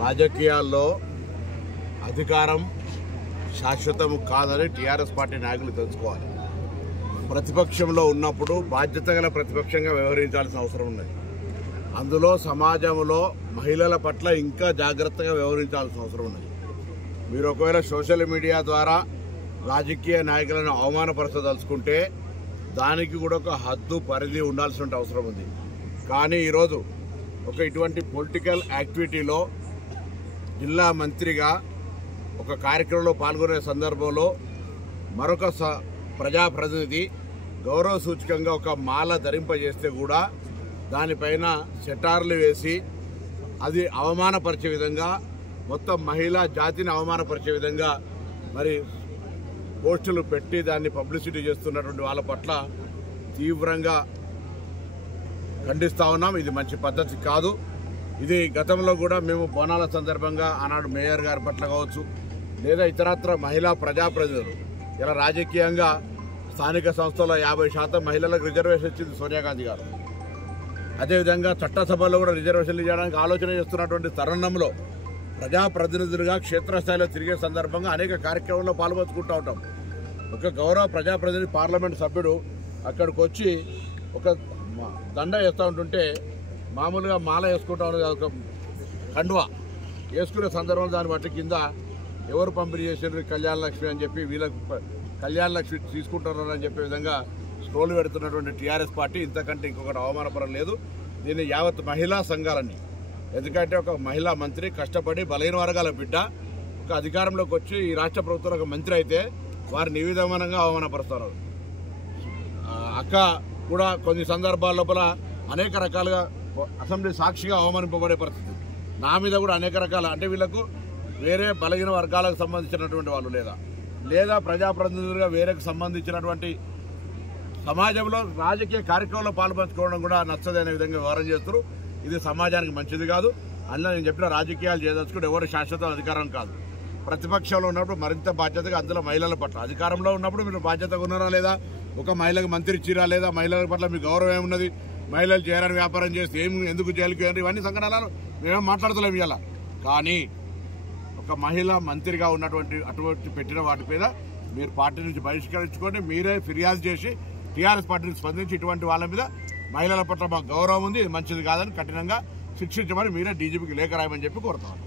రాజకీయాల్లో అధికారం శాశ్వతం కాదని టీఆర్ఎస్ పార్టీ నాయకులు తెలుసుకోవాలి. ప్రతిపక్షంలో ఉన్నప్పుడు బాధ్యత గల ప్రతిపక్షంగా వ్యవహరించాల్సిన అవసరం ఉన్నది. అందులో సమాజంలో మహిళల పట్ల ఇంకా జాగ్రత్తగా వ్యవహరించాల్సిన అవసరం ఉన్నది. మీరు ఒకవేళ సోషల్ మీడియా ద్వారా రాజకీయ నాయకులను అవమానపరచదలుచుకుంటే దానికి కూడా ఒక హద్దు పరిధి ఉండాల్సిన అవసరం ఉంది. కానీ ఈరోజు ఇటువంటి పొలిటికల్ యాక్టివిటీలో జిల్లా మంత్రిగా ఒక కార్యక్రమంలో పాల్గొనే సందర్భంలో మరొక ప్రజాప్రతినిధి గౌరవ సూచకంగా ఒక మాల ధరింపజేస్తే కూడా దానిపైన సెటార్లు వేసి అది అవమానపరిచే విధంగా, మొత్తం మహిళా జాతిని అవమానపరిచే విధంగా మరి పోస్టులు పెట్టి దాన్ని పబ్లిసిటీ చేస్తున్నటువంటి వాళ్ళ పట్ల తీవ్రంగా ఖండిస్తా ఉన్నాం. ఇది మంచి పద్ధతి కాదు. ఇది గతంలో కూడా మేము బోనాల సందర్భంగా ఆనాడు మేయర్ గారి పట్ల కావచ్చు, లేదా ఇతరత్ర మహిళా ప్రజాప్రతినిధులు ఇలా రాజకీయంగా స్థానిక సంస్థల్లో 50% మహిళలకు రిజర్వేషన్ ఇచ్చింది సోనియా గాంధీ గారు. అదేవిధంగా చట్టసభల్లో కూడా రిజర్వేషన్లు చేయడానికి ఆలోచన చేస్తున్నటువంటి తరుణంలో ప్రజాప్రతినిధులుగా క్షేత్రస్థాయిలో తిరిగే సందర్భంగా అనేక కార్యక్రమాల్లో పాల్పంచుకుంటూ ఉంటాం. ఒక గౌరవ ప్రజాప్రతినిధి పార్లమెంట్ సభ్యుడు అక్కడికి వచ్చి ఒక దండ వేస్తూ ఉంటుంటే మామూలుగా మాల వేసుకుంటా ఉన్నది, ఒక కండువా వేసుకునే సందర్భంలో దాన్ని బట్టి కింద ఎవరు పంపిణీ చేసారు కళ్యాణ లక్ష్మి అని చెప్పి వీళ్ళకి కళ్యాణ లక్ష్మి తీసుకుంటున్నారు అని చెప్పే విధంగా స్ట్రోల్ పెడుతున్నటువంటి టీఆర్ఎస్ పార్టీ ఇంతకంటే ఇంకొకటి అవమానపరం లేదు. దీన్ని యావత్ మహిళా సంఘాలన్నీ, ఎందుకంటే ఒక మహిళా మంత్రి కష్టపడి బలహీన వర్గాల బిడ్డ ఒక అధికారంలోకి వచ్చి ఈ రాష్ట్ర ప్రభుత్వంలో ఒక మంత్రి అయితే వారిని ఈ విధంగా అవమానపరుస్తున్నారు. అక్క కూడా కొన్ని సందర్భాల లోపల అనేక రకాలుగా అసెంబ్లీ సాక్షిగా అవమానింపబడే పరిస్థితి. నా మీద కూడా అనేక రకాల, అంటే వీళ్ళకు వేరే బలహీన వర్గాలకు సంబంధించినటువంటి వాళ్ళు లేదా ప్రజాప్రతినిధులుగా వేరేకు సంబంధించినటువంటి సమాజంలో రాజకీయ కార్యక్రమంలో పాల్పంచుకోవడం కూడా నచ్చదనే విధంగా వ్యవహారం చేస్తారు. ఇది సమాజానికి మంచిది కాదు. అందులో నేను చెప్పిన రాజకీయాలు చేయదలుచుకుంటే ఎవరు శాశ్వత అధికారం కాదు. ప్రతిపక్షంలో ఉన్నప్పుడు మరింత బాధ్యతగా, అందులో మహిళల పట్ల అధికారంలో ఉన్నప్పుడు మీరు బాధ్యతగా ఉన్నారా లేదా, ఒక మహిళకు మంత్రి ఇచ్చిరా లేదా, మహిళల పట్ల మీ గౌరవం ఏమున్నది, మహిళలు చేయాలని వ్యాపారం చేస్తే ఎందుకు జైలుకి వెళ్ళి ఇవన్నీ సంఘటనలు మేమేం మాట్లాడతలేము ఇవాళ. కానీ ఒక మహిళా మంత్రిగా ఉన్నటువంటి అటువంటి పెట్టిన వాటి మీద మీరు పార్టీ నుంచి బహిష్కరించుకొని మీరే ఫిర్యాదు చేసి టీఆర్ఎస్ పార్టీని స్పందించి ఇటువంటి వాళ్ళ మీద మహిళల పట్ల మాకు గౌరవం ఉంది, మంచిది కాదని కఠినంగా శిక్షించమని మీరే డీజీపీకి లేఖ రాయమని చెప్పి కోరుతాను.